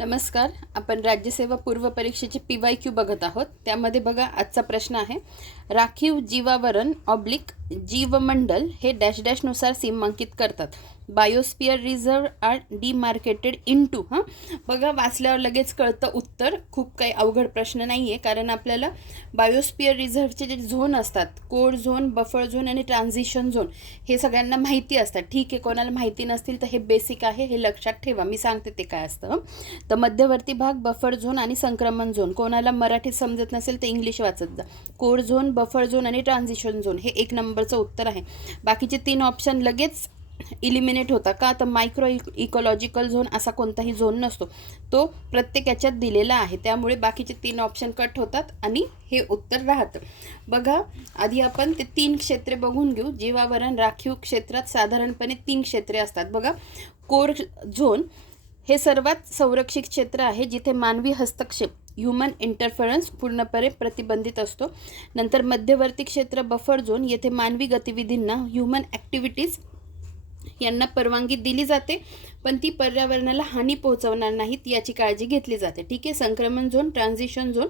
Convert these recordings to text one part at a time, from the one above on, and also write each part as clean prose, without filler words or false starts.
नमस्कार. आपण राज्यसेवा पूर्व परीक्षेचे PYQ बघत आहोत. त्यामध्ये बघा आजचा प्रश्न आहे, राखीव जीवावरण ऑब्लिक जीवमंडल हे डॅश डॅशनुसार सीमांकित करतात. Biosphere reserve are demarcated into. बघा वाचल्यावर लगेच कळतं उत्तर. खूप काही अवघड प्रश्न नाही आहे, कारण आपल्याला बायोस्फियर रिझर्वचे जे झोन असतात, कोर झोन, बफर झोन आणि ट्रान्झिशन झोन, हे सगळ्यांना माहिती असतात. ठीक आहे, कोणाला माहिती नसतील तर हे बेसिक आहे, हे लक्षात ठेवा. मी सांगते ते काय असतं. तर मध्यवर्ती भाग बफर झोन आणि संक्रमण झोन. कोणाला मराठीत समजत नसेल तर इंग्लिश वाचत जा. कोर झोन, बफर झोन आणि ट्रान्झिशन झोन हे 1 नंबरचं उत्तर आहे. बाकीचे 3 ऑप्शन लगेच इलिमिनेट होता का, तर मायक्रो इकॉलॉजिकल झोन असा कोणताही झोन नसतो, तो प्रत्येक याच्यात दिलेला आहे. त्यामुळे बाकीचे 3 ऑप्शन कट होतात आणि हे उत्तर राहतं. बघा आधी आपण ते 3 क्षेत्रे बघून घेऊ. जीवावरण राखीव क्षेत्रात साधारणपणे 3 क्षेत्रे असतात. बघा, कोर झोन हे सर्वात संरक्षित क्षेत्र आहे, जिथे मानवी हस्तक्षेप ह्युमन इंटरफरन्स पूर्णपणे प्रतिबंधित असतो. नंतर मध्यवर्ती क्षेत्र बफर झोन, येथे मानवी गतिविधींना ह्युमन ॲक्टिव्हिटीज यांना परवानगी दिली जाते, पण ती पर्यावरणाला हानी पोहोचवणार नाहीत याची काळजी घेतली जाते. ठीक आहे. संक्रमण झोन, ट्रान्झिशन झोन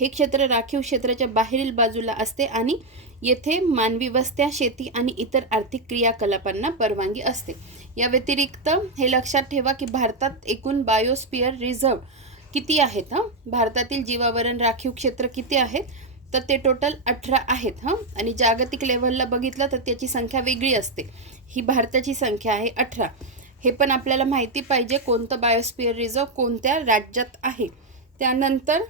हे क्षेत्र राखीव क्षेत्राच्या बाहेरील बाजूला असते आणि येथे मानवी वस्त्या, शेती आणि इतर आर्थिक क्रियाकलापांना परवानगी असते. या व्यतिरिक्त हे लक्षात ठेवा की भारतात एकूण बायोस्फियर रिझर्व किती आहेत. भारतातील जीवावरण राखीव क्षेत्र किती आहेत, तर ते टोटल 18 आहेत. आणि जागतिक लेव्हलला बघितलं तर त्याची संख्या वेगळी असते. ही भारताची संख्या आहे 18. हे पण आपल्याला माहिती पाहिजे, कोणतं बायोस्फियर रिझर्व कोणत्या राज्यात आहे. त्यानंतर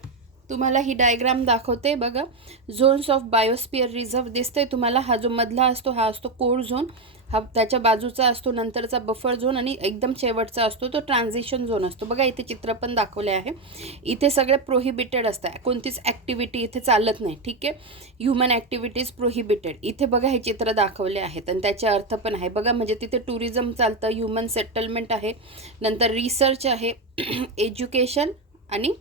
तुम्हाला ही डायग्राम दाखवते. बघा, झोन्स ऑफ बायोस्फियर रिझर्व दिसते तुम्हाला. हा जो मधला असतो हा असतो कोर झोन, हा त्याच्या बाजूचा असतो नंतरचा बफर झोन आणि एकदम शेवटचा असतो तो ट्रान्झिशन झोन असतो. बघा इथे चित्र पण दाखवले आहे. इथे सगळे प्रोहिबिटेड असतात, कोणतीच ॲक्टिव्हिटी इथे चालत नाही. ठीक आहे. Human activities prohibited. इथे बघा हे चित्र दाखवले आहेत आणि त्याचे अर्थ पण आहे. बघा म्हणजे तिथे टुरिझम चालतं, ह्युमन सेटलमेंट आहे, नंतर रिसर्च आहे, एज्युकेशन आणि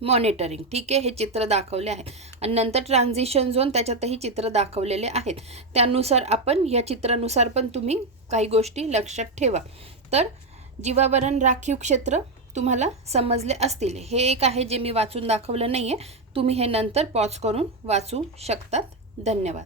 मॉनिटरिंग. ठीक आहे, हे चित्र दाखवले आहे. आणि नंतर ट्रान्झिशन झोन, त्याच्यातही चित्र दाखवलेले आहेत. त्यानुसार आपण या चित्रानुसार पण तुम्ही काही गोष्टी लक्षात ठेवा. तर जीवावरण राखीव क्षेत्र तुम्हाला समजले असतील. हे एक आहे जे मी वाचून दाखवलं नाही आहे, तुम्ही हे नंतर पॉज करून वाचू शकतात. धन्यवाद.